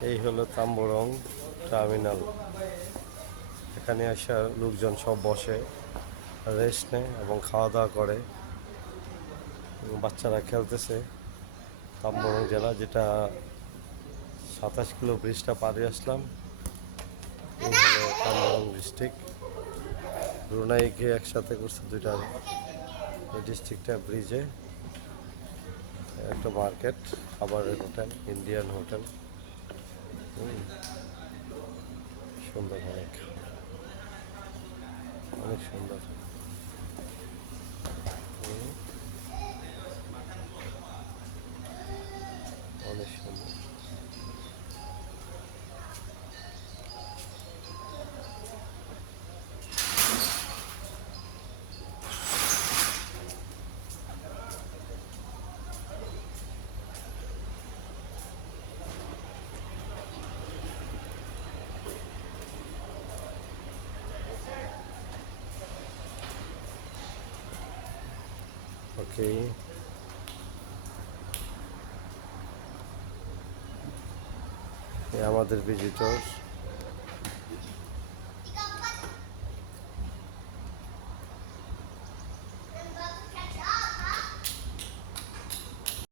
এই হলো তাম্বরং টার্মিনাল। এখানে আসা লোকজন সব বসে, রেস্ট নেয় এবং খাওয়া দাওয়া করে। বাচ্চারা খেলতেছে। তাম্বরং জেলা, যেটা 27 কিলো ব্রিজটা পাড়ে আসলাম। এই হলো তাম্বরং ডিস্ট্রিক্ট। ব্রুনাইকে একসাথে করছে দুইটা এই ডিস্ট্রিক্টটা ব্রিজে। একটা মার্কেট, খাবারের হোটেল, ইন্ডিয়ান হোটেল। সুন্দর, অনেক অনেক সুন্দর। অনেক সুন্দর। ওকে, আমাদের ভিজিটর।